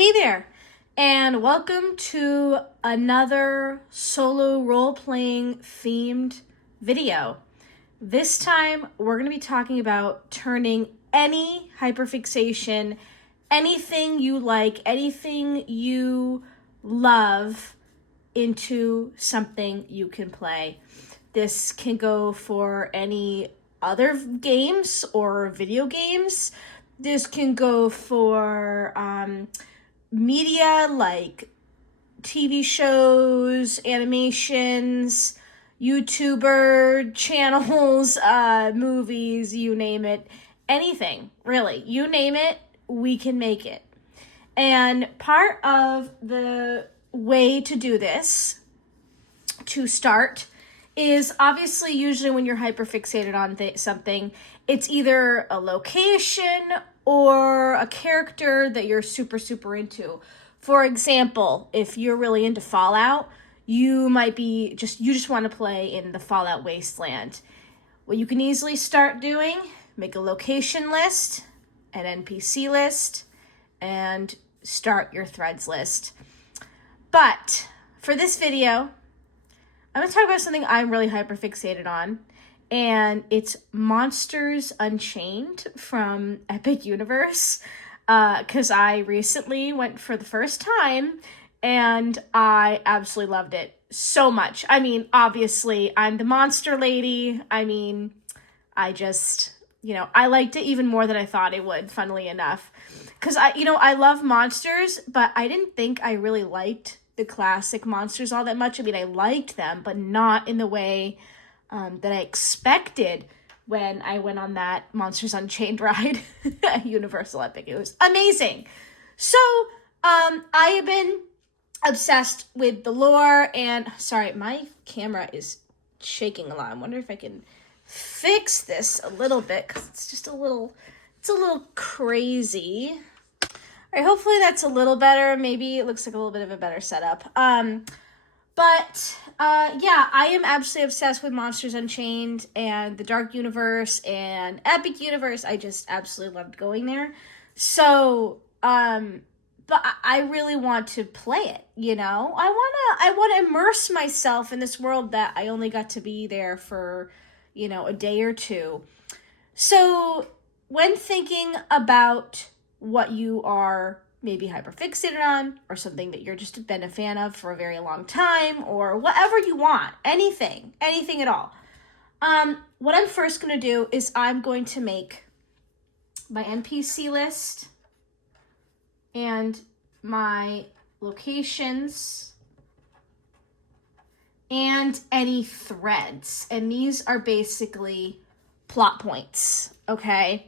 Hey there, and welcome to another solo role-playing themed video. This time, we're going to be talking about turning any hyperfixation, anything you like, anything you love, into something you can play. This can go for any other games or video games. This can go for media like TV shows, animations, YouTuber channels, movies, you name it. Anything, really. You name it, we can make it. And part of the way to do this, to start, is obviously usually when you're hyperfixated on something, it's either a location or a character that you're super into. For example, if you're really into Fallout, you might be you just want to play in the Fallout Wasteland. What you can easily start doing, make a location list, an NPC list, and start your threads list. But for this video, I'm going to talk about something I'm really hyperfixated on, and it's Monsters Unchained from Epic Universe, because I recently went for the first time, and I absolutely loved it so much. I mean, obviously, I'm the monster lady. I mean, I just, I liked it even more than I thought it would, funnily enough. Because, I love monsters, but I didn't think I really liked the classic monsters all that much. I mean, I liked them, but not in the way that I expected when I went on that Monsters Unchained ride at Universal Epic. It was amazing. So, I have been obsessed with the lore, and sorry, my camera is shaking a lot. I wonder if I can fix this a little bit, because it's a little crazy. All right, hopefully that's a little better. Maybe it looks like a little bit of a better setup. Yeah, I am absolutely obsessed with Monsters Unchained and the Dark Universe and Epic Universe. I just absolutely loved going there. So, but I really want to play it, I wanna immerse myself in this world that I only got to be there for, a day or two. So, when thinking about what you are maybe hyperfixated on, or something that you're just been a fan of for a very long time, or whatever you want, anything at all. What I'm first going to do is I'm going to make my NPC list and my locations and any threads. And these are basically plot points, okay?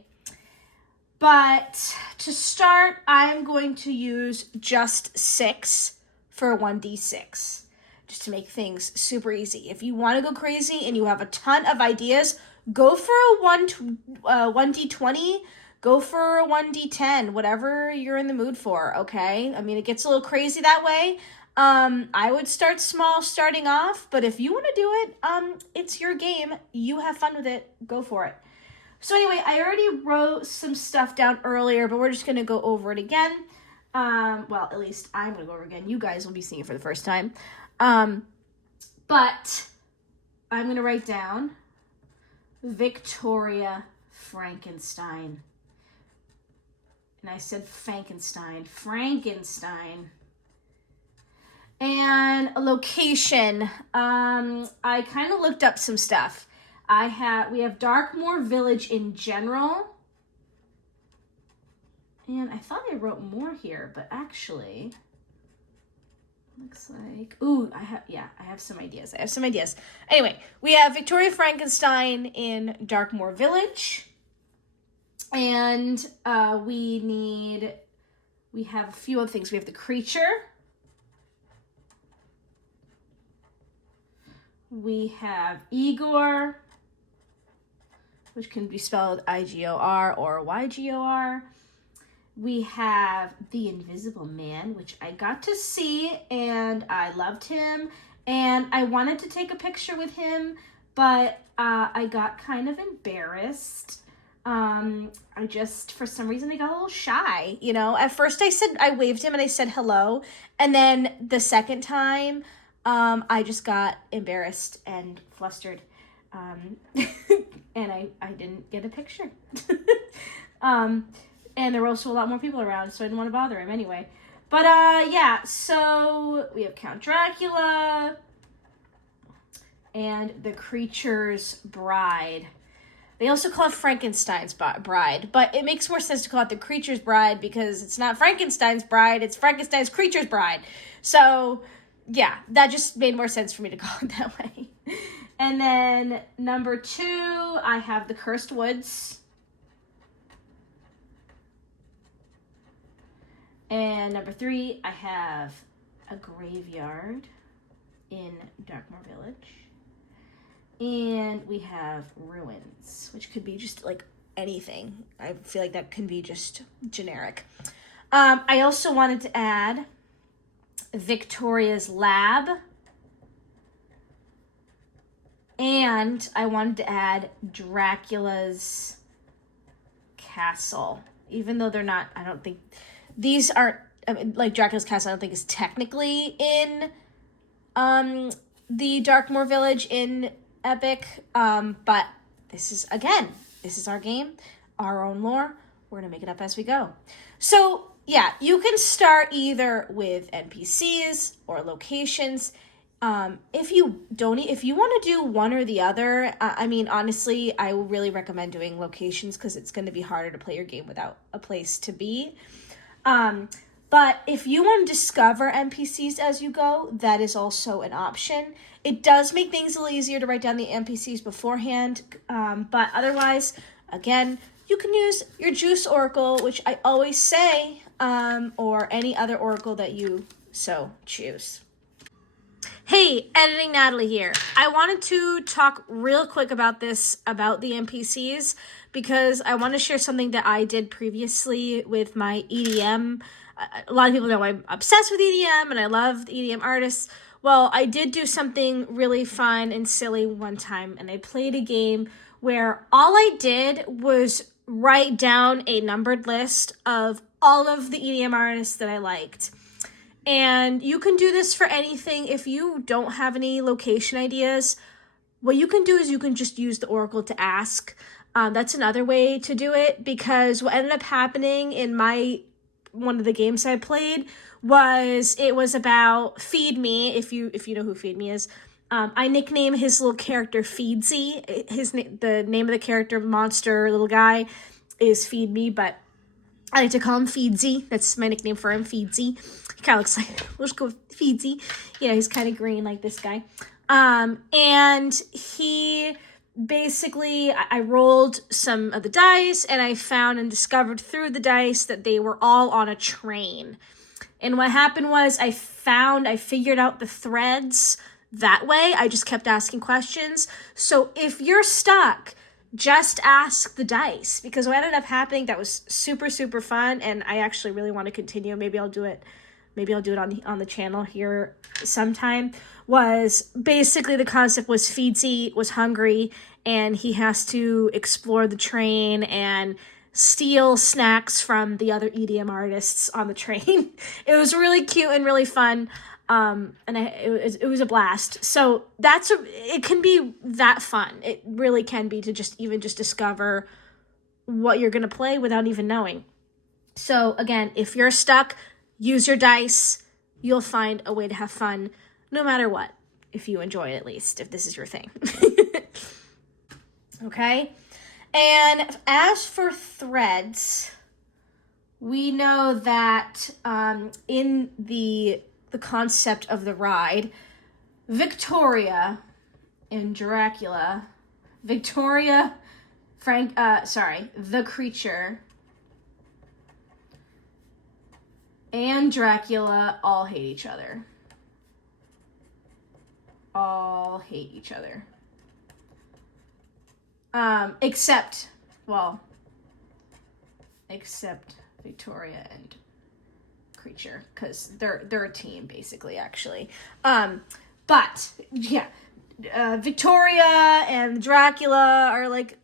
But to start, I'm going to use just 6 for 1d6, just to make things super easy. If you want to go crazy and you have a ton of ideas, go for a 1d20, go for a 1d10, whatever you're in the mood for, okay? I mean, it gets a little crazy that way. I would start small starting off, but if you want to do it, it's your game. You have fun with it. Go for it. So anyway, I already wrote some stuff down earlier, but we're just going to go over it again. Well, at least I'm going to go over it again. You guys will be seeing it for the first time. But I'm going to write down Victoria Frankenstein. And I said Frankenstein. And a location. I kind of looked up some stuff. We have Darkmoor Village in general. And I thought I wrote more here, but actually, looks like, I have some ideas. Anyway, we have Victoria Frankenstein in Darkmoor Village. And we have a few other things. We have the creature. We have Igor, which can be spelled I-G-O-R or Y-G-O-R. We have the Invisible Man, which I got to see, and I loved him. And I wanted to take a picture with him, but I got kind of embarrassed I just, for some reason, I got a little shy, you know. At first I waved him and I said hello. And then the second time, I just got embarrassed and flustered. And I didn't get a picture. And there were also a lot more people around, so I didn't want to bother him anyway. But, yeah, so we have Count Dracula and the Creature's Bride. They also call it Frankenstein's Bride, but it makes more sense to call it the Creature's Bride because it's not Frankenstein's bride, it's Frankenstein's Creature's Bride. So, yeah, that just made more sense for me to call it that way. And then number 2, I have the Cursed Woods. And number 3, I have a graveyard in Darkmoor Village. And we have ruins, which could be just like anything. I feel like that can be just generic. I also wanted to add Victoria's Lab. And I wanted to add Dracula's Castle. Even though they're not, I don't think, these aren't, I mean, like Dracula's Castle, I don't think is technically in the Darkmoor Village in Epic, but this is our game, our own lore. We're gonna make it up as we go. So yeah, you can start either with NPCs or locations. If you want to do one or the other, I mean, honestly, I will really recommend doing locations because it's going to be harder to play your game without a place to be. But if you want to discover NPCs as you go, that is also an option. It does make things a little easier to write down the NPCs beforehand, but otherwise, again, you can use your Juice Oracle, which I always say, or any other Oracle that you so choose. Hey, Editing Natalie here. I wanted to talk real quick about the NPCs, because I want to share something that I did previously with my EDM. A lot of people know I'm obsessed with EDM and I love the EDM artists. Well, I did do something really fun and silly one time, and I played a game where all I did was write down a numbered list of all of the EDM artists that I liked. And you can do this for anything. If you don't have any location ideas, what you can do is you can just use the Oracle to ask. That's another way to do it, because what ended up happening in one of the games I played was about Feed Me. If you know who Feed Me is, I nickname his little character Feedsy. The name of the character monster little guy is Feed Me, but I like to call him Feedsy. That's my nickname for him, Feedsy. He kind of looks like, we'll just go with Feedsy. Yeah, he's kind of green like this guy. And he basically, I rolled some of the dice, and I found and discovered through the dice that they were all on a train. And what happened was I figured out the threads that way. I just kept asking questions. So if you're stuck, just ask the dice, because what ended up happening that was super, super fun, and I actually really want to continue. Maybe I'll do it on the channel here sometime. Was basically the concept was Feedsy was hungry, and he has to explore the train and steal snacks from the other EDM artists on the train. It was really cute and really fun. And it was a blast. So it can be that fun. It really can be to just discover what you're going to play without even knowing. So again, if you're stuck, use your dice. You'll find a way to have fun no matter what, if you enjoy it, at least, if this is your thing. Okay? And as for threads, we know that in the concept of the ride, Victoria and Dracula, the Creature and Dracula all hate each other. Except Victoria and Creature, because they're a team basically, actually. But yeah, Victoria and Dracula are like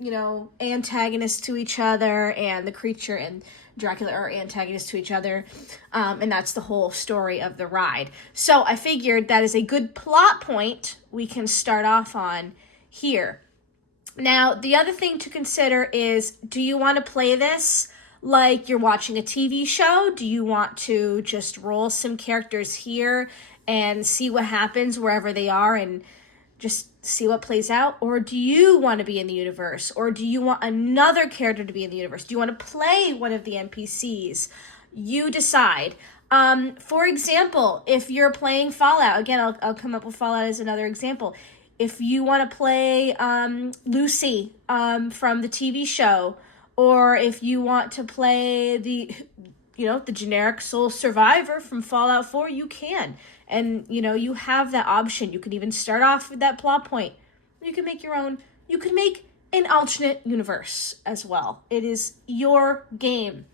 antagonists to each other, and the creature and Dracula are antagonists to each other. And that's the whole story of the ride. So I figured that is a good plot point we can start off on here. Now, the other thing to consider is, do you want to play this like you're watching a TV show? Do you want to just roll some characters here and see what happens wherever they are and just see what plays out? Or do you want to be in the universe? Or do you want another character to be in the universe? Do you want to play one of the NPCs? You decide. For example, if you're playing Fallout, again, I'll come up with Fallout as another example. If you want to play Lucy from the TV show, or if you want to play the generic Soul Survivor from Fallout 4, you can. And, you have that option. You can even start off with that plot point. You can make your own. You can make an alternate universe as well. It is your game.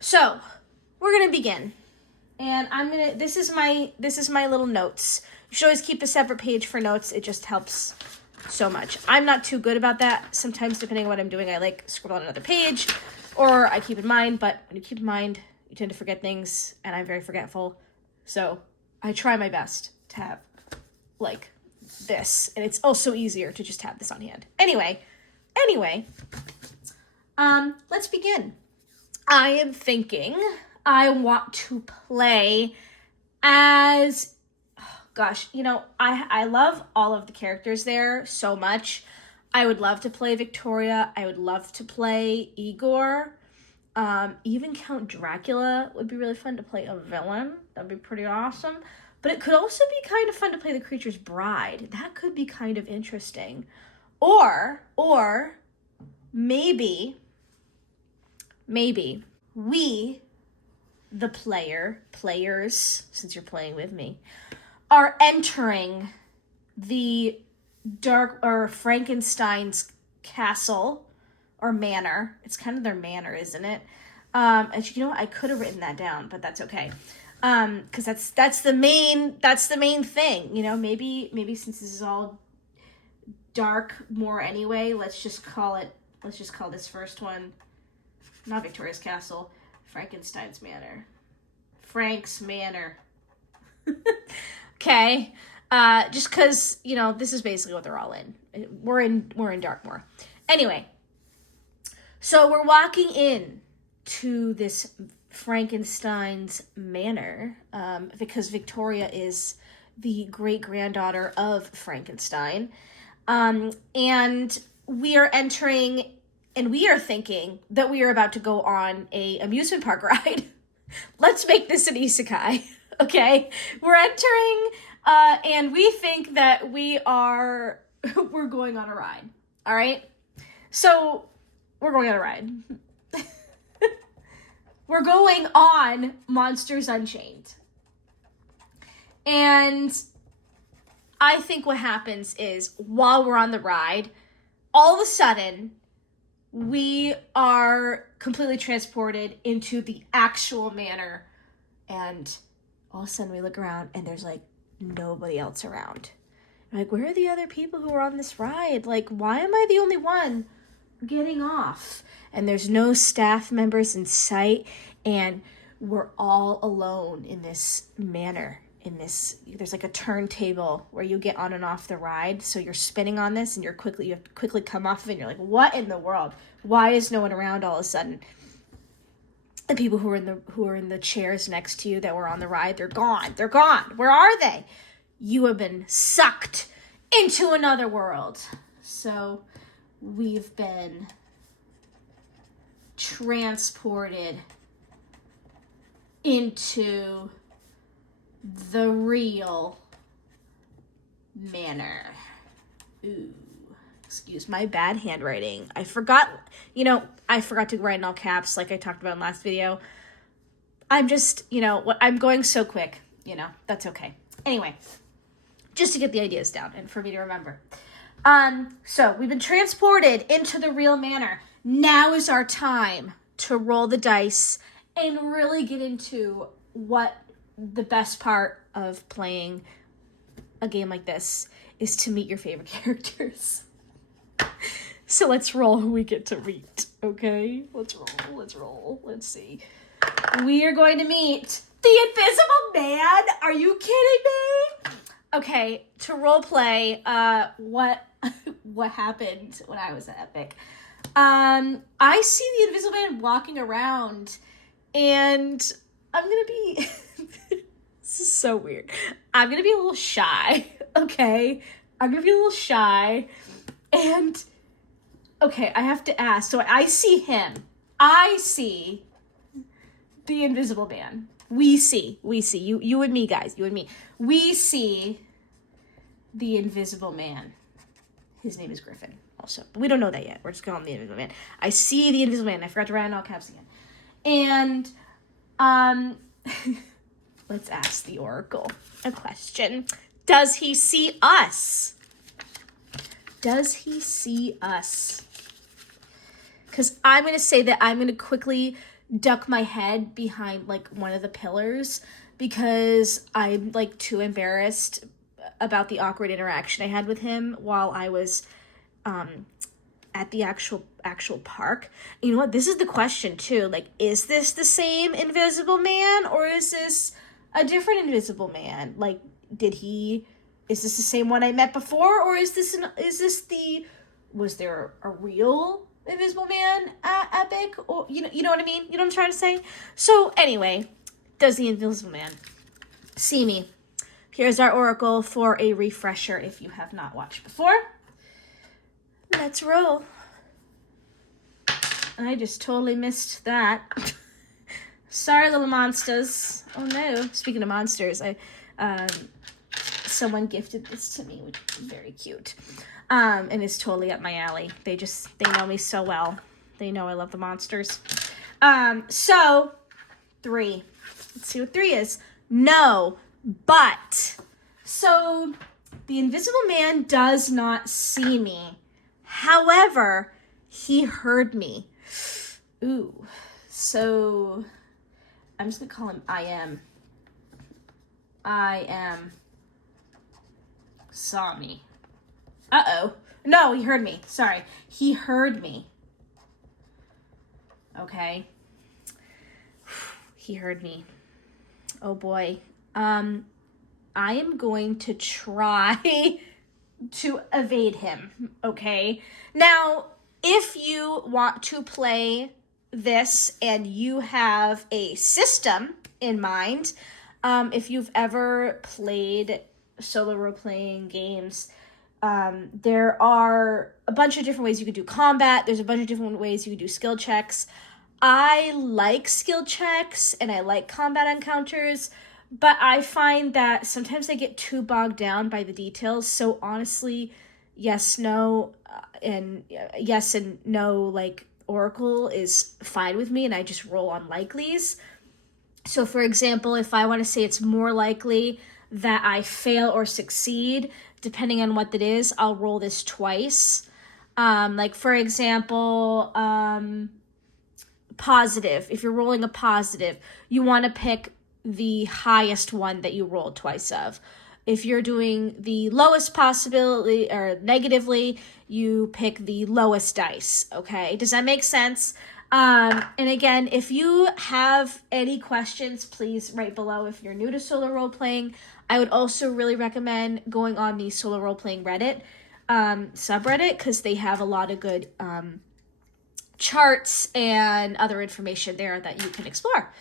So, we're going to begin. And this is my little notes. You should always keep a separate page for notes. It just helps so much. I'm not too good about that. Sometimes, depending on what I'm doing, I scribble on another page, or I keep in mind. But when you keep in mind, you tend to forget things, and I'm very forgetful. So I try my best to have this, and it's also easier to just have this on hand. Anyway, let's begin. I am thinking I want to play as, I love all of the characters there so much. I would love to play Victoria. I would love to play Igor. Even Count Dracula would be really fun to play a villain. That'd be pretty awesome. But it could also be kind of fun to play the creature's bride. That could be kind of interesting. Or maybe we, the players, since you're playing with me, are entering the Frankenstein's castle or manor. It's kind of their manor, isn't it? And I could have written that down, but that's okay. Because that's the main thing. Maybe since this is all dark more anyway, let's just call this first one not Victoria's Castle, Frankenstein's Manor. Frank's Manor. Okay. Just because, this is basically what they're all in. We're in Darkmoor. Anyway, so we're walking in to this Frankenstein's Manor, because Victoria is the great-granddaughter of Frankenstein. And we are entering, and we are thinking that we are about to go on a amusement park ride. Let's make this an isekai, okay? We're entering, and we think that we're going on a ride, all right? So, we're going on a ride. We're going on Monsters Unchained. And I think what happens is, while we're on the ride, all of a sudden, we are completely transported into the actual manor. And all of a sudden we look around and there's nobody else around. Where are the other people who are on this ride? Why am I the only one getting off? And there's no staff members in sight, and we're all alone in this manor. There's a turntable where you get on and off the ride, so you're spinning on this, and you have to quickly come off of it, and you're like, what in the world? Why is no one around all of a sudden? The people who are in the chairs next to you that were on the ride, they're gone. Where are they? You have been sucked into another world. So we've been transported into the real manor. Ooh, excuse my bad handwriting. I forgot to write in all caps like I talked about in last video. I'm just, I'm going so quick, that's okay. Anyway, just to get the ideas down and for me to remember. So we've been transported into the real manor. Now is our time to roll the dice and really get into what the best part of playing a game like this is, to meet your favorite characters. So let's roll who we get to meet, okay? Let's roll. Let's see. We are going to meet the Invisible Man. Are you kidding me? Okay, to role play, what happened when I was at Epic. I see the Invisible Man walking around, and I'm gonna be... This is so weird. I'm gonna be a little shy, okay? I'm gonna be a little shy, and... Okay, I have to ask. So I see him. I see the Invisible Man. We see. You and me, guys. You and me. We see the Invisible Man. His name is Griffin, also. But we don't know that yet. We're just calling him the Invisible Man. I see the Invisible Man. I forgot to write in all caps again. And, let's ask the Oracle a question. Does he see us? Does he see us? Because I'm going to say that I'm going to quickly duck my head behind, like, one of the pillars because I'm, like, too embarrassed about the awkward interaction I had with him while I was at the actual park. You know what? This is the question, too. Like, is this the same Invisible Man or is this a different Invisible Man? Like, is this the same one I met before or was there a real Invisible Man at Epic? Or you know what I mean? You know what I'm trying to say? So anyway, does the Invisible Man see me? Here's our Oracle for a refresher if you have not watched before. Let's roll. I just totally missed that. Sorry, little monsters. Oh no. Speaking of monsters, someone gifted this to me, which is very cute. And it's totally up my alley. They know me so well. They know I love the monsters. So 3. Let's see what 3 is. No, but. So the Invisible Man does not see me. However, he heard me. Ooh. So I'm just going to call him I am. Saw me. Uh-oh. No, he heard me. Sorry. He heard me. Okay. He heard me. Oh boy. I am going to try to evade him. Okay. Now, if you want to play this and you have a system in mind, if you've ever played solo role-playing games, there are a bunch of different ways you could do combat. There's a bunch of different ways you could do skill checks. I like skill checks and I like combat encounters, but I find that sometimes I get too bogged down by the details. So honestly, yes, no, and yes and no, like Oracle is fine with me and I just roll on likelies. So for example, if I want to say it's more likely that I fail or succeed, depending on what that is, I'll roll this twice. Like for example, positive. If you're rolling a positive, you want to pick the highest one that you rolled twice of. If you're doing the lowest possibility or negatively, you pick the lowest dice. Okay, does that make sense? And again, if you have any questions, please write below. If you're new to solo role playing, I would also really recommend going on the solo role playing Reddit subreddit because they have a lot of good charts and other information there that you can explore.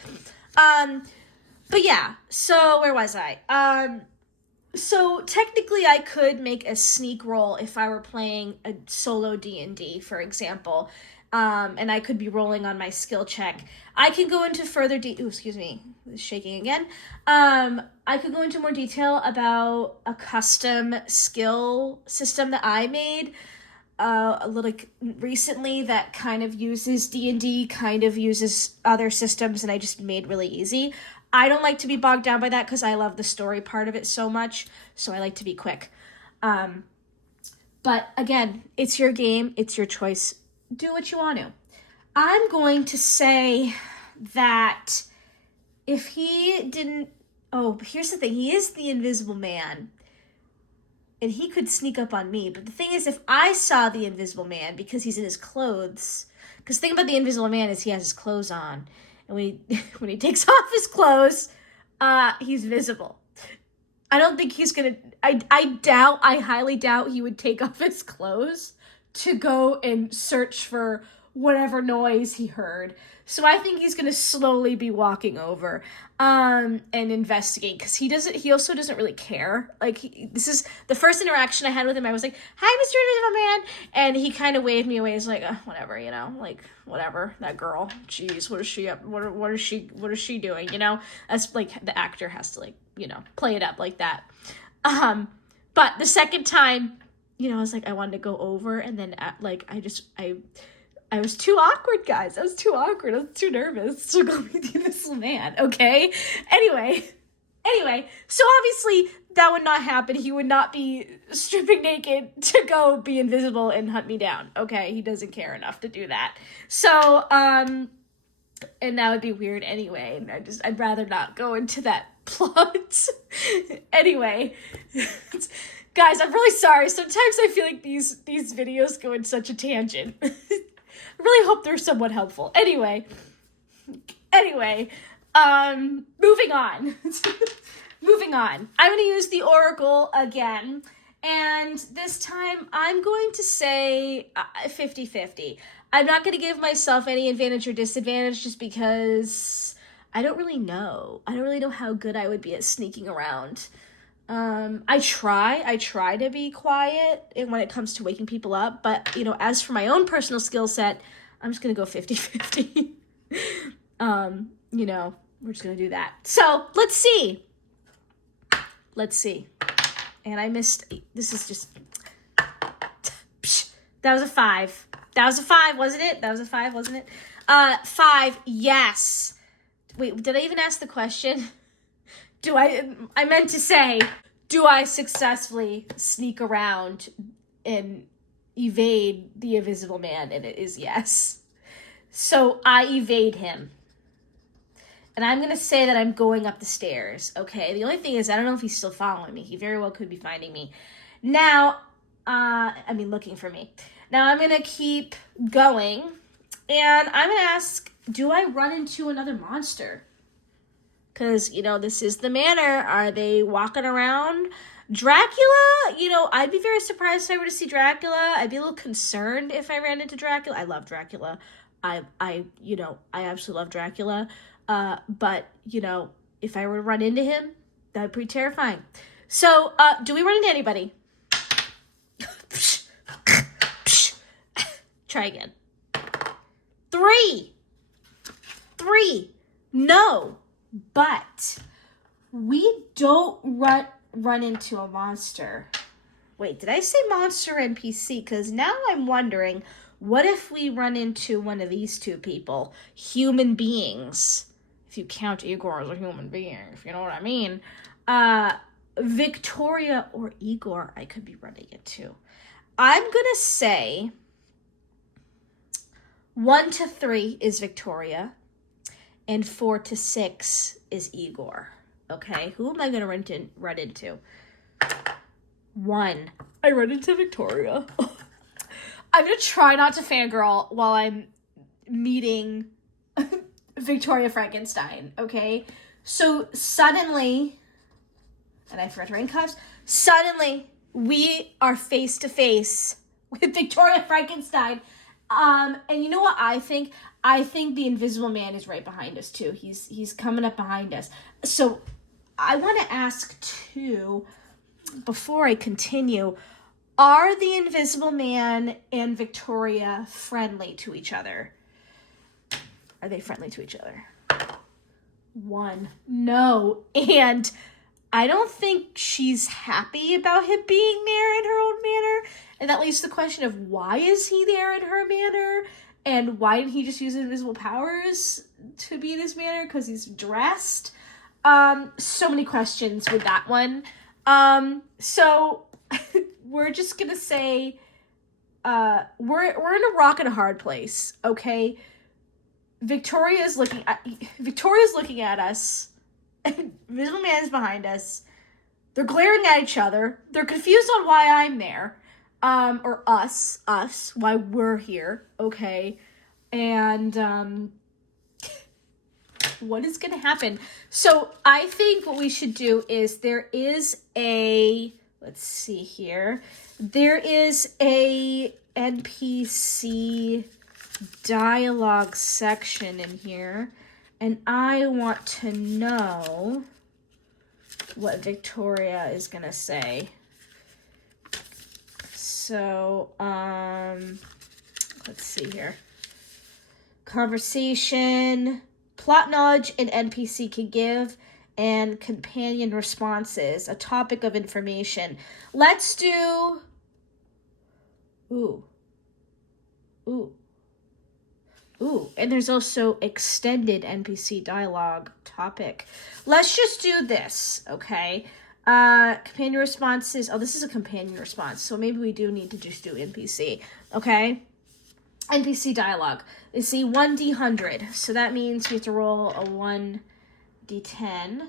But yeah, so where was I? So technically I could make a sneak roll if I were playing a solo D&D, for example. And I could be rolling on my skill check. I can go into further excuse me, it's shaking again. I could go into more detail about a custom skill system that I made a little recently that kind of uses D&D, kind of uses other systems, and I just made really easy. I don't like to be bogged down by that because I love the story part of it so much, so I like to be quick. But again, it's your game, it's your choice. Do what you want to. I'm going to say that if he didn't... Oh, but here's the thing. He is the Invisible Man. and he could sneak up on me. But the thing is, if I saw the Invisible Man, because he's in his clothes, because the thing about the Invisible Man is he has his clothes on, and when he when he takes off his clothes, he's visible. I don't think he's gonna. I highly doubt he would take off his clothes to go and search for whatever noise he heard. So I think he's gonna slowly be walking over, and investigate, because he also doesn't really care. Like, this is the first interaction I had with him. I was like, "Hi, Mr. Invisible Man," and he kind of waved me away. He's like, whatever, like, whatever, that girl. Jeez, what is she up? What is she doing? As like the actor has to, like, play it up like that. But the second time, I was like, I wanted to go over, and then I was too awkward, guys. I was too awkward. I was too nervous to go meet the Invisible Man, okay? Anyway, so obviously that would not happen. He would not be stripping naked to go be invisible and hunt me down, okay? He doesn't care enough to do that. So, and that would be weird anyway. And I'd rather not go into that plot. Anyway, guys, I'm really sorry. Sometimes I feel like these videos go in such a tangent. I really hope they're somewhat helpful. Anyway, moving on. Moving on. I'm going to use the Oracle again, and this time I'm going to say 50-50. I'm not going to give myself any advantage or disadvantage just because I don't really know. I don't really know how good I would be at sneaking around. I try to be quiet when it comes to waking people up, but, as for my own personal skill set, I'm just going to go 50-50. We're just going to do that. So, let's see. And I missed, this is just, that was a 5. That was a 5, wasn't it? That was a 5, wasn't it? 5, yes. Wait, did I even ask the question? I meant to say, do I successfully sneak around and evade the Invisible Man? And it is yes. So I evade him. And I'm going to say that I'm going up the stairs, okay? The only thing is, I don't know if he's still following me. He very well could be finding me. Now, looking for me. Now I'm going to keep going. And I'm going to ask, do I run into another monster? Because, this is the manor. Are they walking around? Dracula? I'd be very surprised if I were to see Dracula. I'd be a little concerned if I ran into Dracula. I love Dracula. I absolutely love Dracula. But, if I were to run into him, that'd be pretty terrifying. So, do we run into anybody? Try again. 3. No. But we don't run into a monster. Wait, did I say monster NPC? Because now I'm wondering, what if we run into one of these two people? Human beings. If you count Igor as a human being, if you know what I mean. Victoria or Igor I could be running into. I'm going to say 1 to 3 is Victoria. And 4 to 6 is Igor. Okay, who am I going to run into? 1. I run into Victoria. I'm going to try not to fangirl while I'm meeting Victoria Frankenstein, okay? So suddenly, and I forgot to rain cuffs, suddenly we are face to face with Victoria Frankenstein. And you know what I think? I think the Invisible Man is right behind us, too. He's coming up behind us. So I want to ask, too, before I continue, are the Invisible Man and Victoria friendly to each other? Are they friendly to each other? 1. No. And I don't think she's happy about him being there in her own manor. And that leads to the question of, why is he there in her manor? And why didn't he just use his invisible powers to be in his manor? Because he's dressed. So many questions with that one. So we're just gonna say, we're in a rock and a hard place. Okay, Victoria's looking at us. Invisible Man is behind us. They're glaring at each other. They're confused on why I'm there. Or us, why we're here, okay? And, what is going to happen? So I think what we should do is there is a, let's see here. There is a NPC dialogue section in here. And I want to know what Victoria is going to say. So, let's see here. Conversation, plot knowledge an NPC can give, and companion responses, a topic of information. Let's do... Ooh, and there's also extended NPC dialogue topic. Let's just do this, okay? Companion responses. Oh, this is a companion response, so maybe we do need to just do NPC, okay? NPC dialogue. You see 1d100, so that means we have to roll a 1d10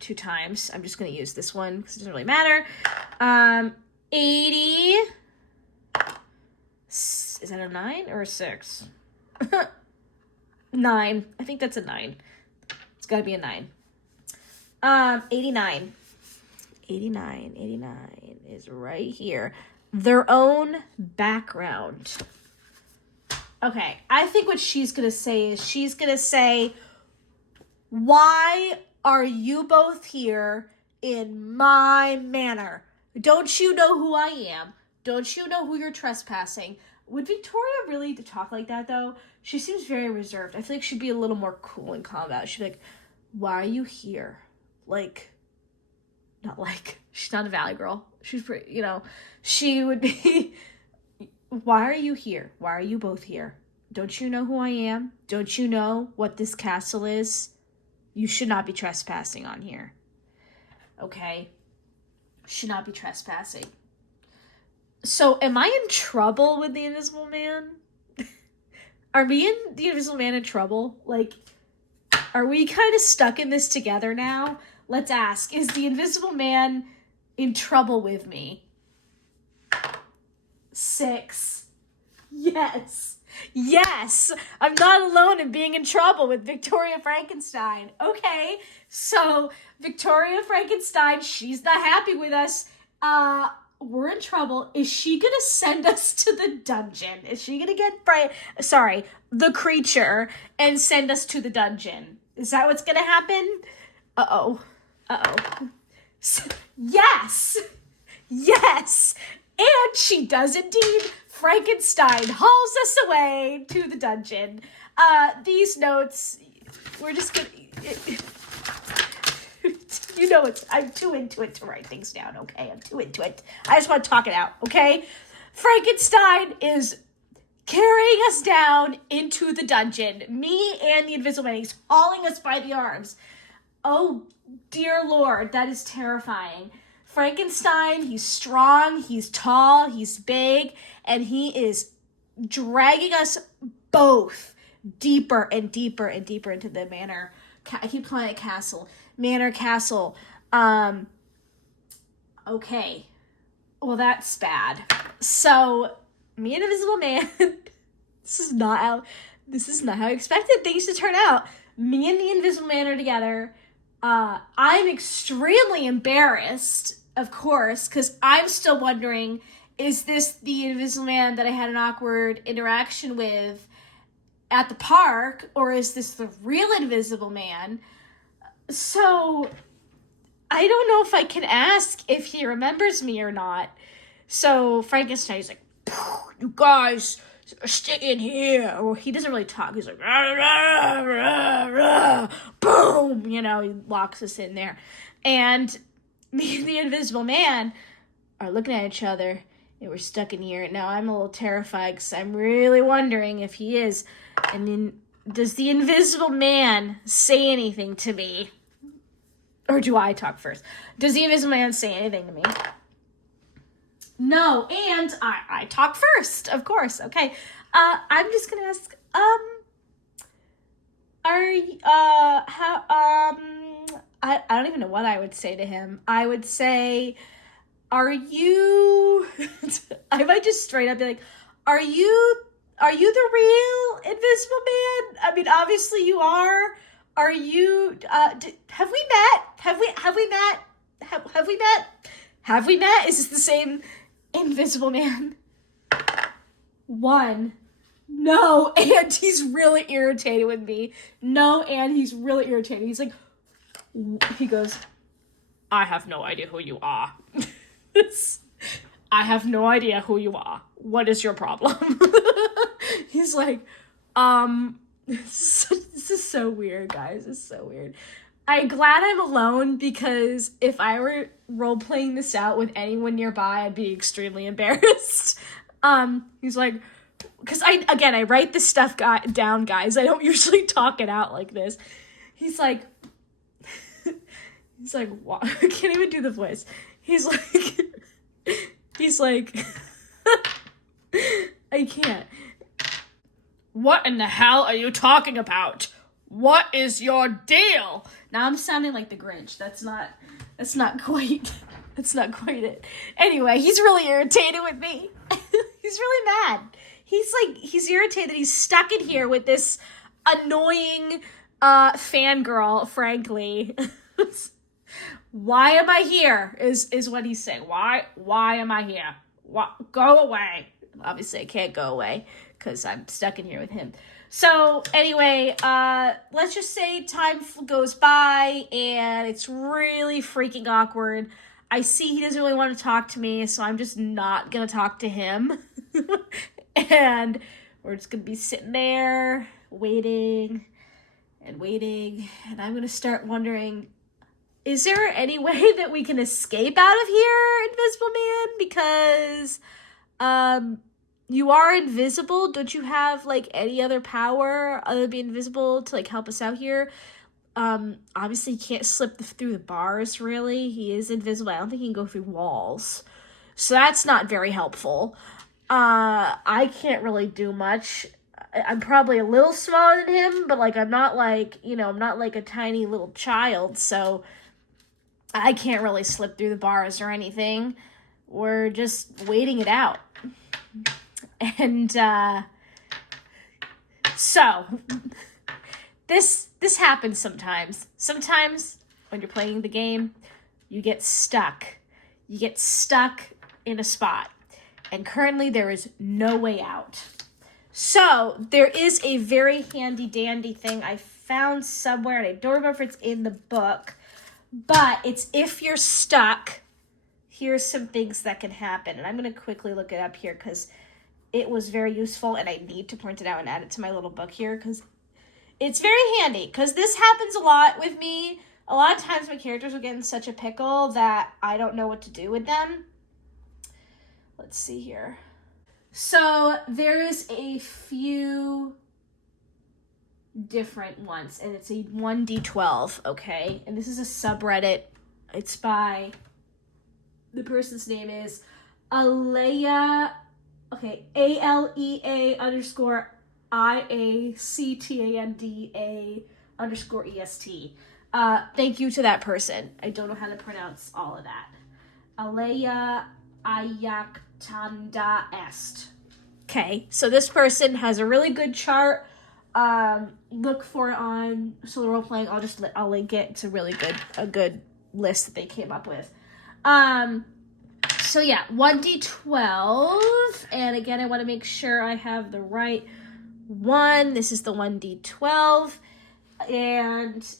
2 times. I'm just going to use this one because it doesn't really matter. 80. Is that a 9 or a 6? 9. I think that's a 9. It's got to be a 9. 89. 89 is right here. Their own background. Okay, I think what she's going to say is she's going to say, why are you both here in my manor? Don't you know who I am? Don't you know who you're trespassing? Would Victoria really talk like that, though? She seems very reserved. I feel like she'd be a little more cool and calm about it. She'd be like, why are you here? She's not a valley girl. She's pretty, she would be, why are you here? Why are you both here? Don't you know who I am? Don't you know what this castle is? You should not be trespassing on here. Okay? Should not be trespassing. So, am I in trouble with the Invisible Man? Are me and the Invisible Man in trouble? Are we kind of stuck in this together now? Let's ask, is the Invisible Man in trouble with me? 6. Yes, I'm not alone in being in trouble with Victoria Frankenstein. Okay, so Victoria Frankenstein, she's not happy with us. We're in trouble. Is she gonna send us to the dungeon? Is she gonna get the creature and send us to the dungeon? Is that what's gonna happen? Uh-oh. Yes, and she does indeed. Frankenstein hauls us away to the dungeon. These notes, we're just gonna... I'm too into it to write things down, okay? I'm too into it. I just want to talk it out, okay? Frankenstein is carrying us down into the dungeon. Me and the Invisible Man, he's hauling us by the arms. Oh, dear Lord, that is terrifying. Frankenstein, he's strong, he's tall, he's big, and he is dragging us both deeper and deeper and deeper into the manor. I keep calling it castle. Manor castle. Okay. Well, that's bad. So, me and Invisible Man, this is not how I expected things to turn out. Me and the Invisible Man are together. I'm extremely embarrassed, of course, because I'm still wondering, is this the Invisible Man that I had an awkward interaction with at the park, or is this the real Invisible Man? So, I don't know if I can ask if he remembers me or not. So, Frankenstein's like, you guys stick in here. Or he doesn't really talk. He's like, rah, rah, rah, rah. Boom. He locks us in there. And me and the Invisible Man are looking at each other. And we're stuck in here. Now, I'm a little terrified because I'm really wondering if he is. And then, does the Invisible Man say anything to me? Or do I talk first? Does the Invisible Man say anything to me? No, and I talk first, of course. Okay, I'm just gonna ask. I I don't even know what I would say to him. I would say, are you, I might just straight up be like, are you the real Invisible Man? I mean, obviously you are. Are you, have we met? Have we met? Have we met? Have we met? Is this the same Invisible Man? 1. No, and he's really irritated with me. No, and he's really irritated. He's like, he goes, I have no idea who you are. I have no idea who you are. What is your problem? He's like, this is so weird, guys. It's so weird. I'm glad I'm alone, because if I were role-playing this out with anyone nearby, I'd be extremely embarrassed. He's like, because I write this stuff down, guys. I don't usually talk it out like this. He's like, what? I can't even do the voice. He's like, I can't. What in the hell are you talking about? What is your deal? Now I'm sounding like the Grinch. That's not quite it. Anyway, he's really irritated with me. He's really mad. He's irritated. He's stuck in here with this annoying fangirl, frankly. Why am I here? Is what he's saying. Why am I here? Go away. Obviously, I can't go away because I'm stuck in here with him. So anyway, let's just say time goes by and it's really freaking awkward. I see he doesn't really want to talk to me, so I'm just not going to talk to him. And we're just going to be sitting there waiting, and I'm going to start wondering, is there any way that we can escape out of here, Invisible Man? Because you are invisible. Don't you have like any other power other than being invisible to like help us out here? Obviously he can't slip through the bars, really. He is invisible. I don't think he can go through walls. So that's not very helpful. I can't really do much. I'm probably a little smaller than him, but like I'm not like a tiny little child, so I can't really slip through the bars or anything. We're just waiting it out. And so this happens sometimes. Sometimes when you're playing the game, you get stuck. You get stuck in a spot. And currently there is no way out. So there is a very handy dandy thing I found somewhere, and I don't remember if it's in the book, but it's if you're stuck, here's some things that can happen. And I'm going to quickly look it up here because it was very useful, and I need to print it out and add it to my little book here because it's very handy, because this happens a lot with me. A lot of times my characters will get in such a pickle that I don't know what to do with them. Let's see here. So there's a few different ones, and it's a 1d12, okay? And this is a subreddit. It's by, the person's name is Alea, okay, ALEA_IACTANDA_EST. Thank you to that person. I don't know how to pronounce all of that. Alea Ayaktanda Est. Okay, so this person has a really good chart. Look for it on Solo Role Playing. I'll link it. It's a good list that they came up with. So yeah, 1d12, and again, I want to make sure I have the right one. This is the 1d12, and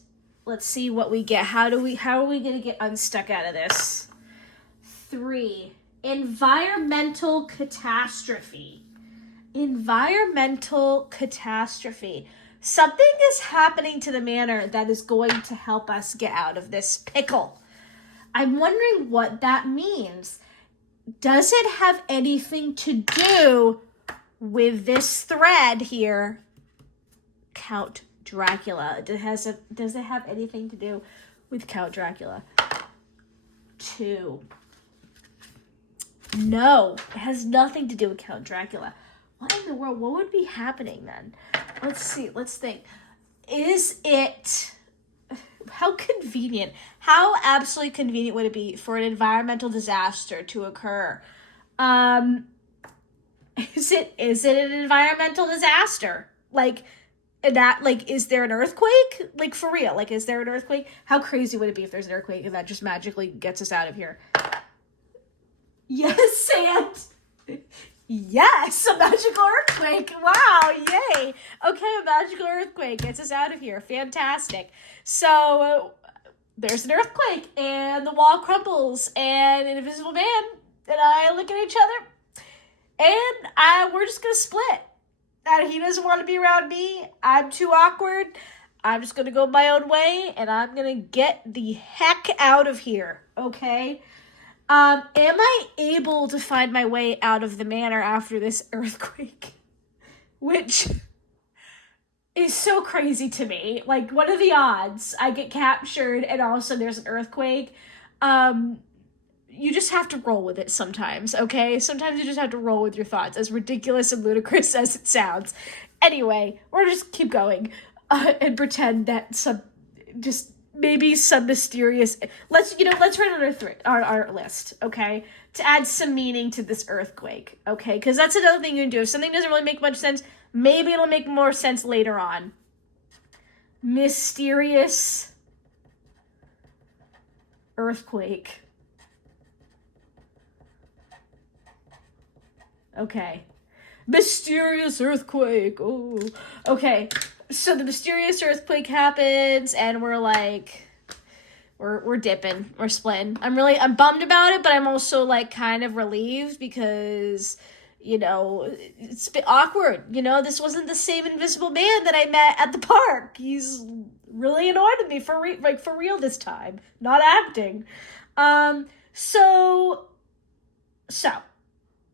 let's see what we get. How are we going to get unstuck out of this? 3. Environmental catastrophe. Environmental catastrophe. Something is happening to the manor that is going to help us get out of this pickle. I'm wondering what that means. Does it have anything to do with this thread here? Count Dracula. Does it have anything to do with Count Dracula? 2. No, it has nothing to do with Count Dracula. What in the world? What would be happening then? Let's see. Let's think. Is it how convenient. How absolutely convenient would it be for an environmental disaster to occur? Is it an environmental disaster? Like, that, like, is there an earthquake? Like, for real, like, is there an earthquake? How crazy would it be if there's an earthquake and that just magically gets us out of here? Yes, and yes, a magical earthquake. Wow, yay. Okay, a magical earthquake gets us out of here. Fantastic. So, there's an earthquake, and the wall crumbles, and an invisible man and I look at each other, and we're just gonna split. He doesn't want to be around me. I'm too awkward. I'm just gonna go my own way, and I'm gonna get the heck out of here, okay? Am I able to find my way out of the manor after this earthquake? Which is so crazy to me. Like, what are the odds I get captured and all of a sudden there's an earthquake? You just have to roll with it sometimes, okay? Sometimes you just have to roll with your thoughts, as ridiculous and ludicrous as it sounds. Anyway, we're just keep going and pretend that maybe some mysterious... Let's run our list, okay? To add some meaning to this earthquake, okay? Because that's another thing you can do. If something doesn't really make much sense, maybe it'll make more sense later on. Mysterious earthquake. Okay. Mysterious earthquake. Oh. Okay. So the mysterious earthquake happens, and we're like, we're dipping, we're splitting. I'm bummed about it, but I'm also like kind of relieved because, you know, it's a bit awkward. You know, this wasn't the same invisible man that I met at the park. He's really annoyed at me for real this time, not acting. So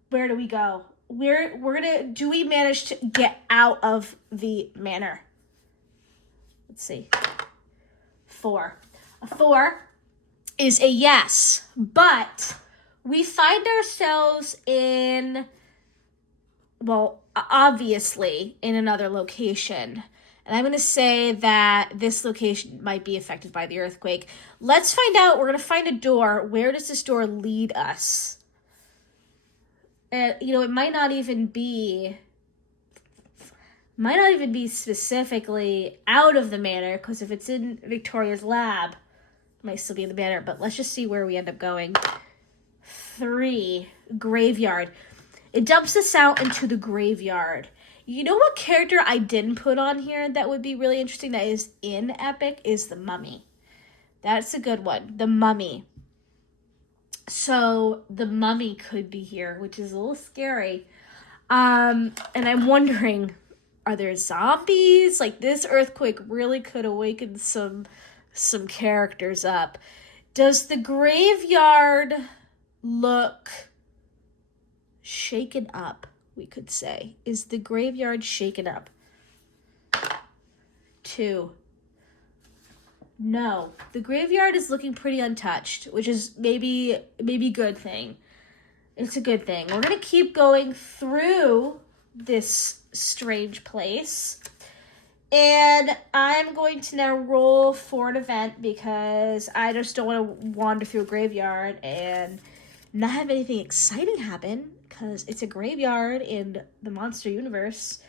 where do we go? Do we manage to get out of the manor? Let's see. 4. A 4 is a yes, but we find ourselves obviously in another location. And I'm going to say that this location might be affected by the earthquake. Let's find out. We're going to find a door. Where does this door lead us? It might not even be specifically out of the manor, because if it's in Victoria's lab, it might still be in the manor, but let's just see where we end up going. 3, graveyard. It dumps us out into the graveyard. You know what character I didn't put on here that would be really interesting that is in Epic is the Mummy. That's a good one. The Mummy. So the Mummy could be here, which is a little scary. And I'm wondering, are there zombies? Like, this earthquake really could awaken some characters up. Does the graveyard look shaken up, we could say? Is the graveyard shaken up? 2. No, the graveyard is looking pretty untouched, which is maybe a good thing. It's a good thing. We're going to keep going through this strange place. And I'm going to now roll for an event because I just don't want to wander through a graveyard and not have anything exciting happen because it's a graveyard in the monster universe.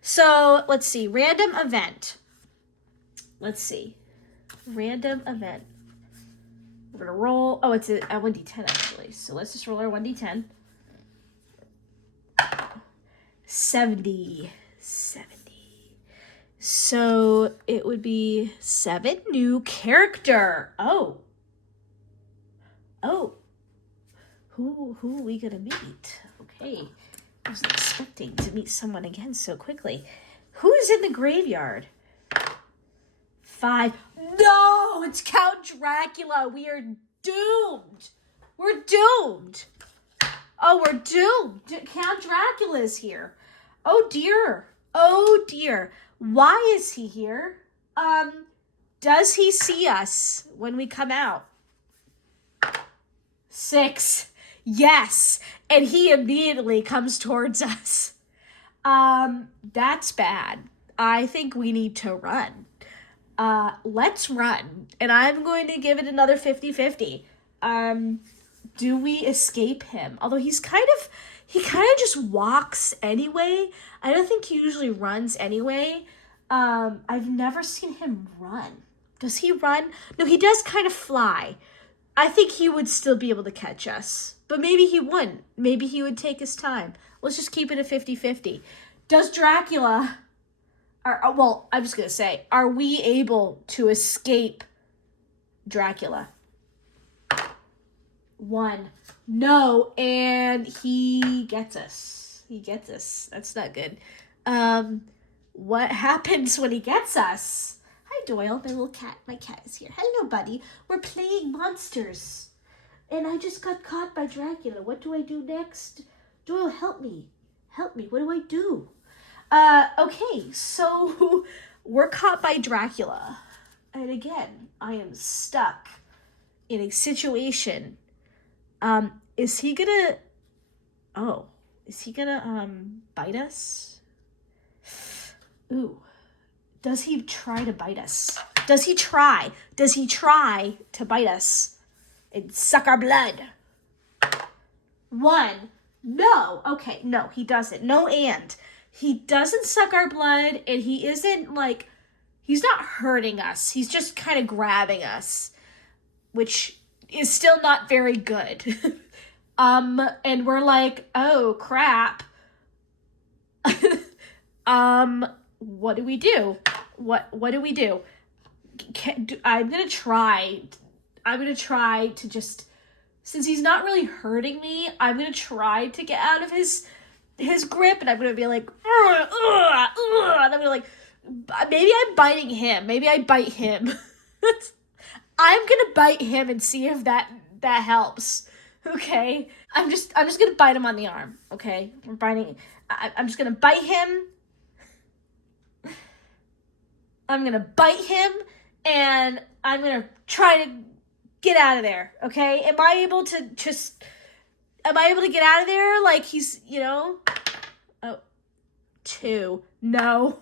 So let's see. Random event. Let's see. Random event. We're going to roll. Oh, it's a 1d10 actually. So let's just roll our 1d10. 70. So it would be 7 new character. Oh. Who are we going to meet? Okay. I wasn't expecting to meet someone again so quickly. Who's in the graveyard? 5. No, it's Count Dracula. We are doomed. We're doomed. Oh, we're doomed. Count Dracula's here. Oh, dear. Oh, dear. Why is he here? Does he see us when we come out? 6. Yes. And he immediately comes towards us. That's bad. I think we need to run. Let's run. And I'm going to give it another 50-50. Do we escape him? Although he kind of just walks anyway. I don't think he usually runs anyway. I've never seen him run. Does he run? No, he does kind of fly. I think he would still be able to catch us. But maybe he wouldn't. Maybe he would take his time. Let's just keep it a 50-50. Does Dracula... I'm just going to say, are we able to escape Dracula? 1. No, and he gets us. That's not good. What happens when he gets us? Hi, Doyle, my little cat. My cat is here. Hello, buddy. We're playing monsters. And I just got caught by Dracula. What do I do next? Doyle, help me. What do I do? Okay, so we're caught by Dracula. And again, I am stuck in a situation. Is he gonna bite us? Ooh. Does he try to bite us? Does he try to bite us and suck our blood? 1. No. Okay, no, he doesn't. No, and he doesn't suck our blood, and he isn't he's not hurting us. He's just kind of grabbing us, which is still not very good. And we're like, oh crap. What do we do? What do we do? I'm gonna try to just, since he's not really hurting me, I'm gonna try to get out of his grip, and I'm gonna be like, and I'm gonna like, maybe I'm biting him. Maybe I bite him. I'm gonna bite him and see if that helps. Okay, I'm just gonna bite him on the arm. Okay, I'm just gonna bite him. I'm gonna bite him, and I'm gonna try to get out of there. Okay, am I able to get out of there? Like he's, Oh, 2. No,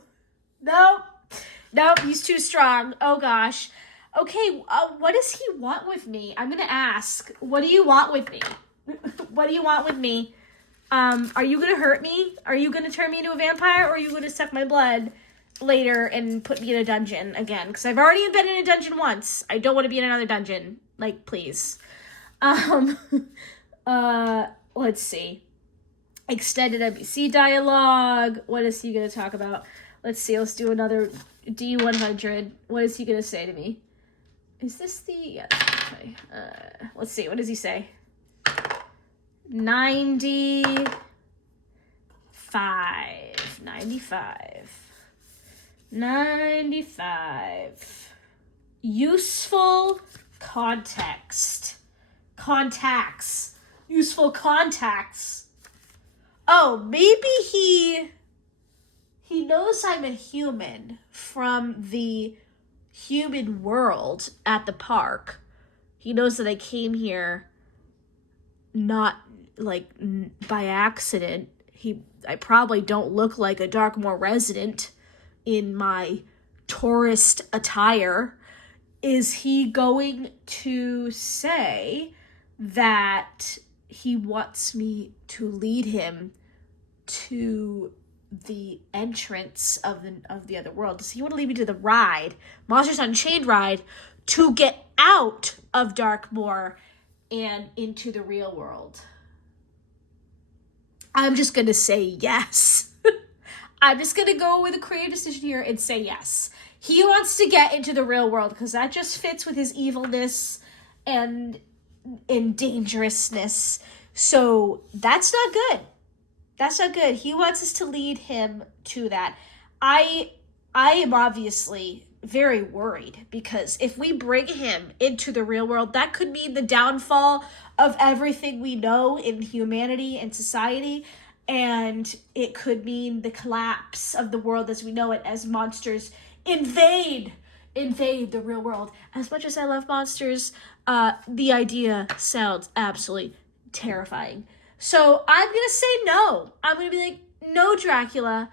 he's too strong. Oh gosh. Okay, what does he want with me? I'm gonna ask. What do you want with me? What do you want with me? Are you gonna hurt me? Are you gonna turn me into a vampire, or are you gonna suck my blood later and put me in a dungeon again? Because I've already been in a dungeon once. I don't want to be in another dungeon. Like, please. Let's see. Extended NPC dialogue. What is he gonna talk about? Let's see. Let's do another D100. What is he gonna say to me? Is this the... Yeah, okay. Let's see. What does he say? 95. Useful context. Contacts. Useful contacts. Oh, maybe he knows I'm a human from the human world at the park. He knows that I came here not by accident. I probably don't look like a Darkmoor resident in my tourist attire. Is he going to say that he wants me to lead him to the entrance of the other world? Does he want to lead me to the ride, Monsters Unchained ride, to get out of Darkmoor and into the real world? I'm just gonna say yes. I'm just gonna go with a creative decision here and say yes. He wants to get into the real world because that just fits with his evilness and dangerousness. So that's not good. That's not good. He wants us to lead him to that. I am obviously very worried because if we bring him into the real world, that could mean the downfall of everything we know in humanity and society. And it could mean the collapse of the world as we know it, as monsters invade the real world. As much as I love monsters, the idea sounds absolutely terrifying. So I'm going to say no. I'm going to be like, no, Dracula,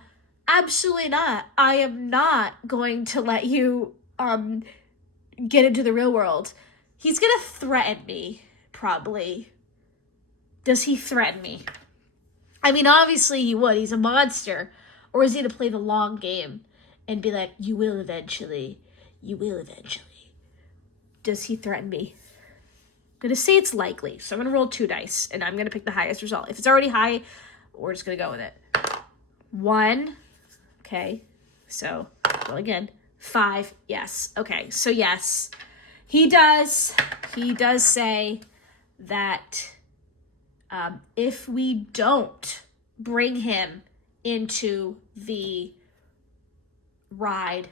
absolutely not. I am not going to let you get into the real world. He's gonna threaten me, probably. Does he threaten me? I mean, obviously he would. He's a monster. Or is he gonna play the long game and be like, you will eventually. You will eventually. Does he threaten me? I'm gonna say it's likely. So I'm gonna roll 2 dice and I'm gonna pick the highest result. If it's already high, we're just gonna go with it. 1. Okay. So, roll again. 5. Yes. Okay. So yes, he does say that if we don't bring him into the ride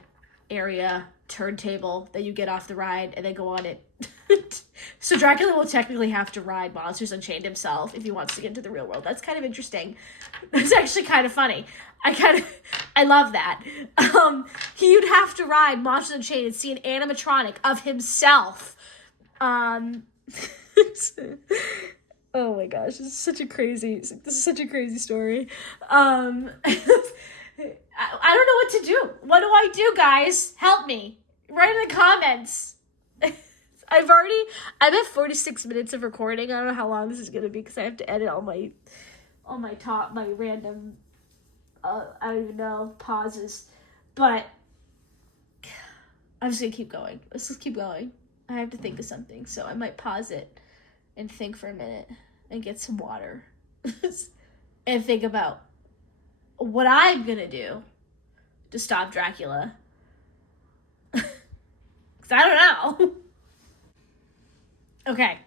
area turntable that you get off the ride and then go on it. So Dracula will technically have to ride Monsters Unchained himself if he wants to get into the real world. That's kind of interesting. That's actually kind of funny. I love that. He'd have to ride Monsters Unchained and see an animatronic of himself. Oh my gosh, this is such a crazy story. I don't know what to do. What do I do, guys? Help me. Write in the comments. I'm at 46 minutes of recording. I don't know how long this is gonna be because I have to edit all my random I don't even know, pauses. But I'm just gonna keep going. Let's just keep going. I have to think of something, so I might pause it and think for a minute and get some water and think about what I'm gonna do to stop Dracula. Because I don't know. Okay,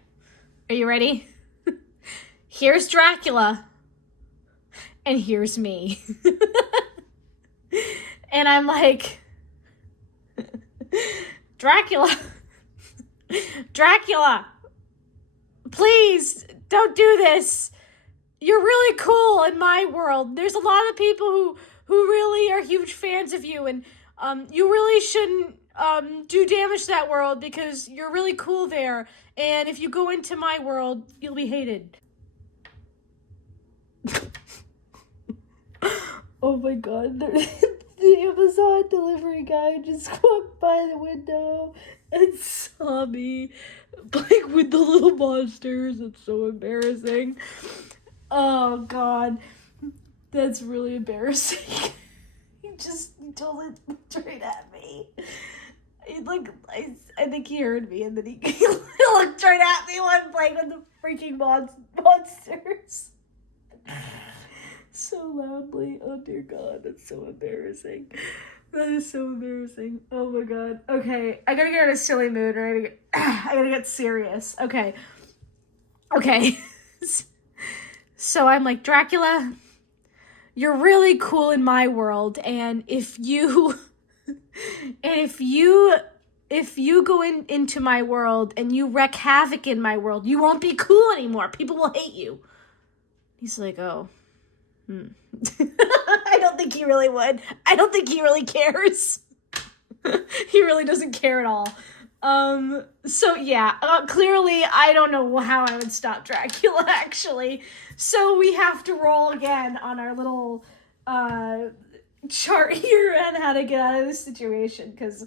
are you ready? Here's Dracula, and here's me. And I'm like, Dracula, please don't do this. You're really cool in my world. There's a lot of people who really are huge fans of you, and you really shouldn't do damage to that world because you're really cool there. And if you go into my world, you'll be hated. Oh my god, the Amazon delivery guy just walked by the window and saw me, like, with the little monsters. It's so embarrassing. Oh god, that's really embarrassing. He totally looked right at me. I think he heard me, and then he looked right at me while I'm playing with the freaking monsters. So loudly. Oh dear god, that's so embarrassing. That is so embarrassing. Oh my god. Okay, I gotta get in a silly mood, right? I gotta get serious. Okay. So I'm like, Dracula, you're really cool in my world, and if you go into my world and you wreak havoc in my world, you won't be cool anymore. People will hate you. He's like, oh. I don't think he really would. I don't think he really cares. He really doesn't care at all. So yeah, clearly I don't know how I would stop Dracula, actually. So we have to roll again on our little chart here on how to get out of this situation, because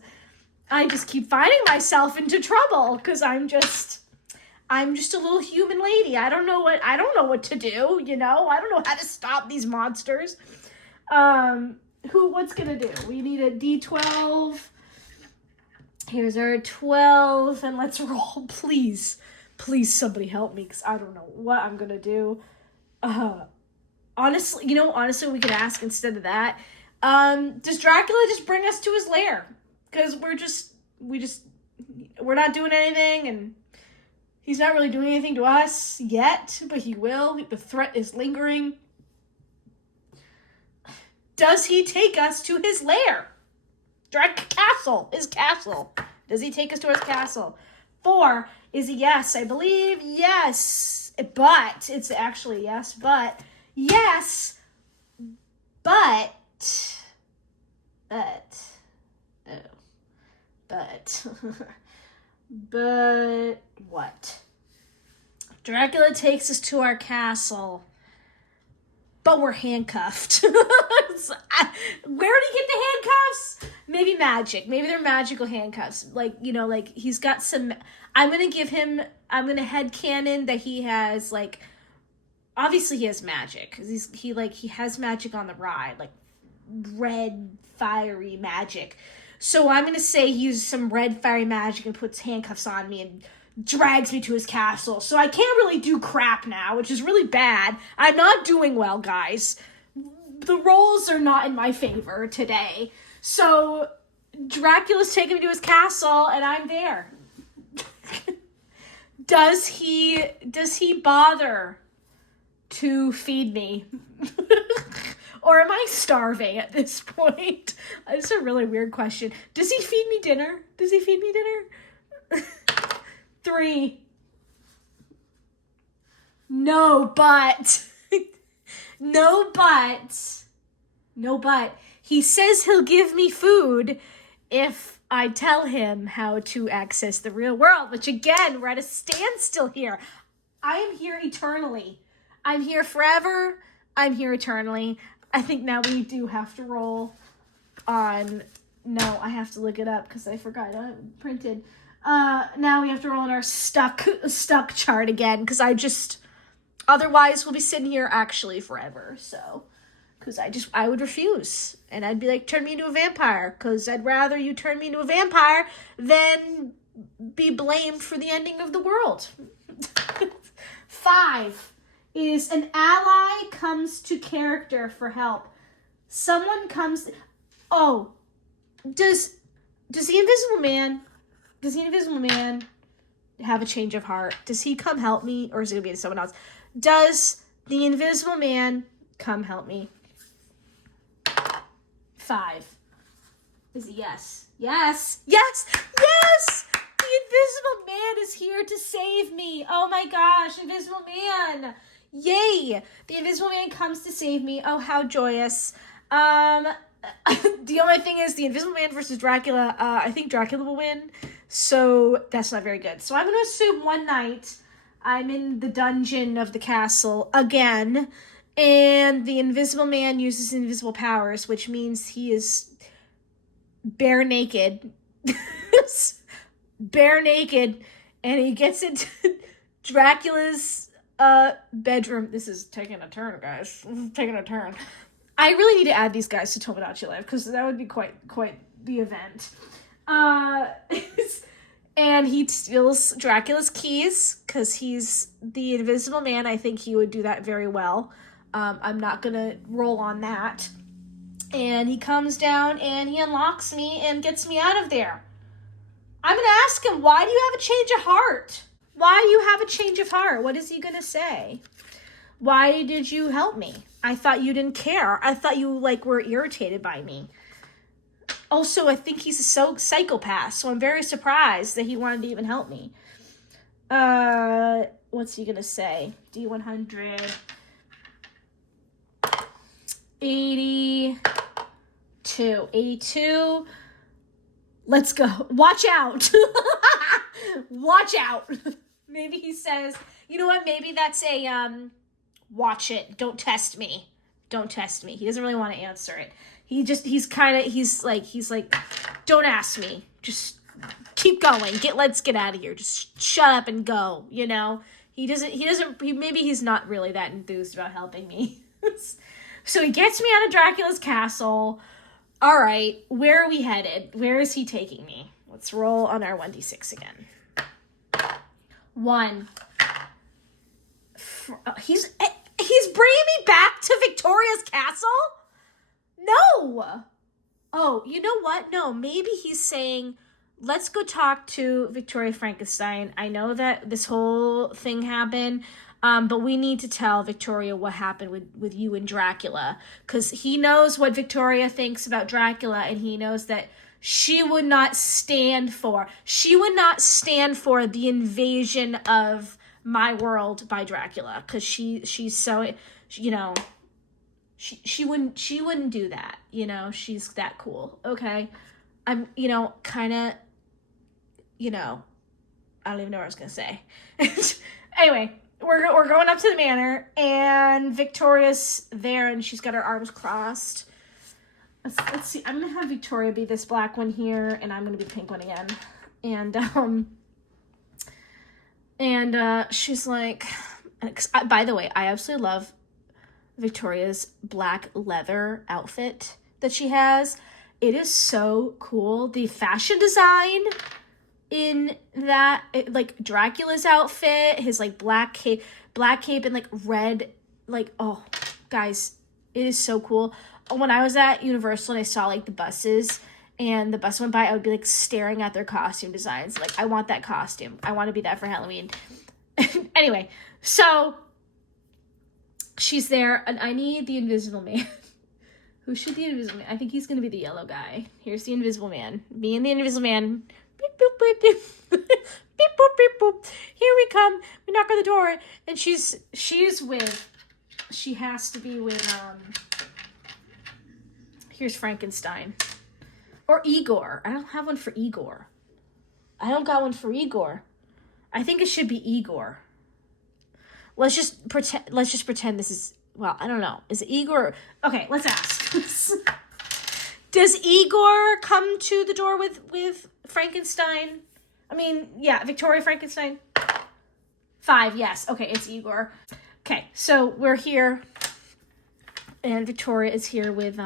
I just keep finding myself into trouble because I'm just a little human lady. I don't know what to do, you know? I don't know how to stop these monsters. What's gonna do? We need a D12. Here's our 12, and let's roll. Please somebody help me, because I don't know what I'm gonna do. Honestly, we could ask instead of that. Does Dracula just bring us to his lair? Because we're not doing anything, and he's not really doing anything to us yet, but he will. The threat is lingering. Does he take us to his lair? His castle. Does he take us to his castle? 4 is a yes, I believe. Yes. But, it's actually yes, but. Yes. But what? Dracula takes us to our castle, but we're handcuffed. Where did he get the handcuffs? Maybe magic. Maybe they're magical handcuffs. Like, like he's got some... I'm going to headcanon that he has, like... Obviously he has magic. He has magic on the ride. Like, red, fiery magic. So I'm going to say he uses some red, fiery magic and puts handcuffs on me and drags me to his castle. So I can't really do crap now, which is really bad. I'm not doing well, guys. The rolls are not in my favor today. So Dracula's taking me to his castle and I'm there. Does he bother to feed me? Or am I starving at this point? It's a really weird question. Does he feed me dinner? 3. No, but. He says he'll give me food if I tell him how to access the real world, which again, we're at a standstill here. I am here eternally. I'm here forever. I'm here eternally. I think now we do have to roll on... No, I have to look it up because I forgot I printed. Now we have to roll on our stuck chart again because otherwise we'll be sitting here actually forever. So, because I would refuse. And I'd be like, turn me into a vampire because I'd rather you turn me into a vampire than be blamed for the ending of the world. 5 is an ally comes to character for help. Someone comes... Oh, does the Invisible Man have a change of heart? Does he come help me, or is it going to be someone else? Does the Invisible Man come help me? 5 is a yes. Yes! The Invisible Man is here to save me. Oh my gosh, Invisible Man. Yay! The Invisible Man comes to save me. Oh, how joyous. The only thing is the Invisible Man versus Dracula. I think Dracula will win. So that's not very good. So I'm going to assume one night I'm in the dungeon of the castle again. And the Invisible Man uses invisible powers, which means he is bare naked. Bare naked. And he gets into Dracula's bedroom. This is taking a turn, guys. This is taking a turn. I really need to add these guys to Tomodachi Life because that would be quite the event. And he steals Dracula's keys because he's the Invisible Man. I think he would do that very well. I'm not gonna roll on that. And he comes down and he unlocks me and gets me out of there. I'm gonna ask him, why do you have a change of heart? Why do you have a change of heart? What is he gonna say? Why did you help me? I thought you didn't care. I thought you were irritated by me. Also, I think he's a psychopath, so I'm very surprised that he wanted to even help me. What's he gonna say? D100. 82. 82. Let's go. Watch out. Watch out. Maybe he says, you know what? Maybe that's a, watch it. Don't test me. Don't test me. He doesn't really want to answer it. He's like, don't ask me. Just keep going. Let's get out of here. Just shut up and go. Maybe he's not really that enthused about helping me. So he gets me out of Dracula's castle. All right, where are we headed? Where is he taking me? Let's roll on our 1d6 again. 1. He's bringing me back to Victoria's castle? No. Oh, you know what? No, maybe he's saying, let's go talk to Victoria Frankenstein. I know that this whole thing happened, but we need to tell Victoria what happened with you and Dracula, because he knows what Victoria thinks about Dracula, and he knows that she would not stand for the invasion of my world by Dracula, because she's so, she wouldn't do that, she's that cool. Okay, I'm kind of, I don't even know what I was gonna say. Anyway, we're going up to the manor, and Victoria's there, and she's got her arms crossed, let's see. I'm gonna have Victoria be this black one here, and I'm gonna be the pink one again. And she's like, by the way, I absolutely love Victoria's black leather outfit that she has. It is so cool. The fashion design in that, like Dracula's outfit, his like black cape and like red, like, oh guys, it is so cool. When I was at Universal and I saw like the buses and the bus went by, I would be like staring at their costume designs. Like, I want that costume. I want to be that for Halloween. Anyway, so she's there and I need the Invisible Man. Who should the Invisible Man? I think he's going to be the yellow guy. Here's the Invisible Man. Me and the Invisible Man. Beep, boop, beep, beep. Beep, boop, beep, boop. Here we come. We knock on the door. And she has to be with, here's Frankenstein. Or Igor. I don't have one for Igor. I don't got one for Igor. I think it should be Igor. Let's just pretend this is, well, I don't know. Is it Igor? Okay, let's ask. Does Igor come to the door with Frankenstein? I mean, yeah, Victoria Frankenstein. 5, yes. Okay, it's Igor. Okay, so we're here. And Victoria is here with,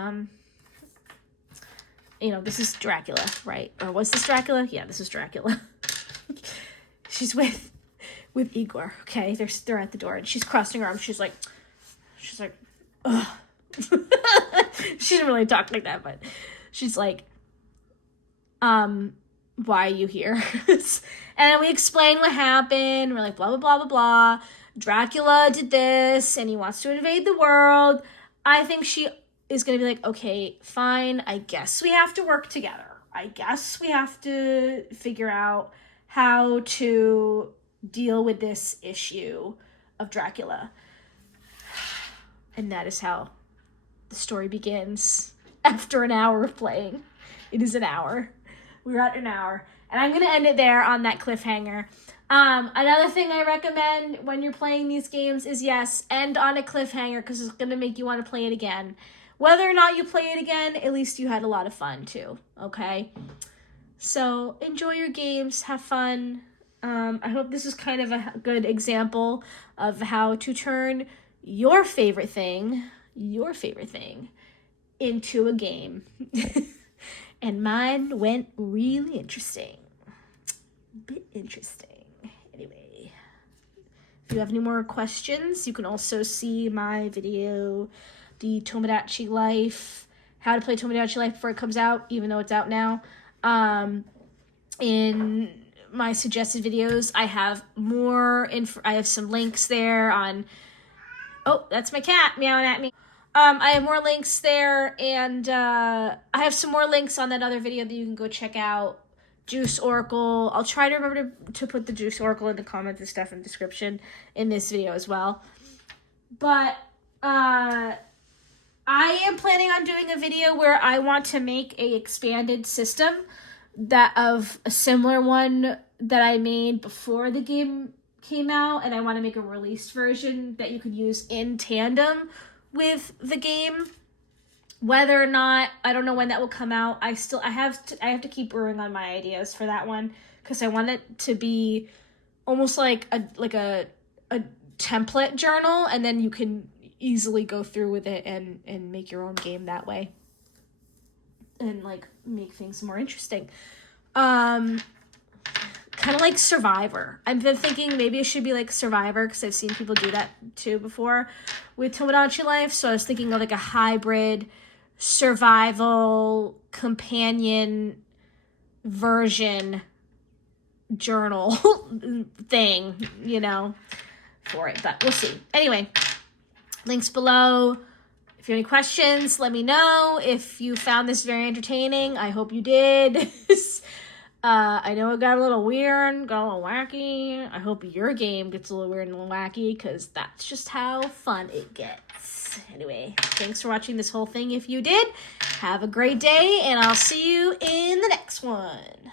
this is Dracula, right? Or was this Dracula? Yeah, this is Dracula. She's with Igor. Okay, they're at the door, and she's crossing her arms. She's like, ugh. She didn't really talk like that, but she's like, why are you here? And we explain what happened. We're like, blah, blah, blah, blah, blah. Dracula did this, and he wants to invade the world. I think she is going to be like, okay, fine. I guess we have to work together. I guess we have to figure out how to deal with this issue of Dracula. And that is how the story begins after an hour of playing. It is an hour. We're at an hour. And I'm going to end it there on that cliffhanger. Another thing I recommend when you're playing these games is, yes, end on a cliffhanger because it's going to make you want to play it again. Whether or not you play it again, at least you had a lot of fun too, okay? So enjoy your games, have fun. I hope this is kind of a good example of how to turn your favorite thing into a game. And mine went really interesting. Bit interesting. Anyway, if you have any more questions, you can also see my video, the Tomodachi Life, how to play Tomodachi Life before it comes out, even though it's out now. In my suggested videos, I have I have some links there on, oh, that's my cat meowing at me. I have more links there, and I have some more links on that other video that you can go check out. Juice Oracle. I'll try to remember to put the Juice Oracle in the comments and stuff in the description in this video as well. But I am planning on doing a video where I want to make a expanded system of a similar one that I made before the game came out, and I want to make a released version that you could use in tandem with the game. Whether or not, I don't know when that will come out. I have to keep brewing on my ideas for that one because I want it to be almost like a template journal, and then you can easily go through with it and make your own game that way and like make things more interesting. Kind of like Survivor. I've been thinking maybe it should be like Survivor because I've seen people do that too before with Tomodachi Life. So I was thinking of like a hybrid survival companion version journal thing, for it. But we'll see. Anyway, links below. If you have any questions, let me know. If you found this very entertaining, I hope you did. I know it got a little weird, got a little wacky. I hope your game gets a little weird and a little wacky, because that's just how fun it gets. Anyway, thanks for watching this whole thing. If you did, have a great day, and I'll see you in the next one.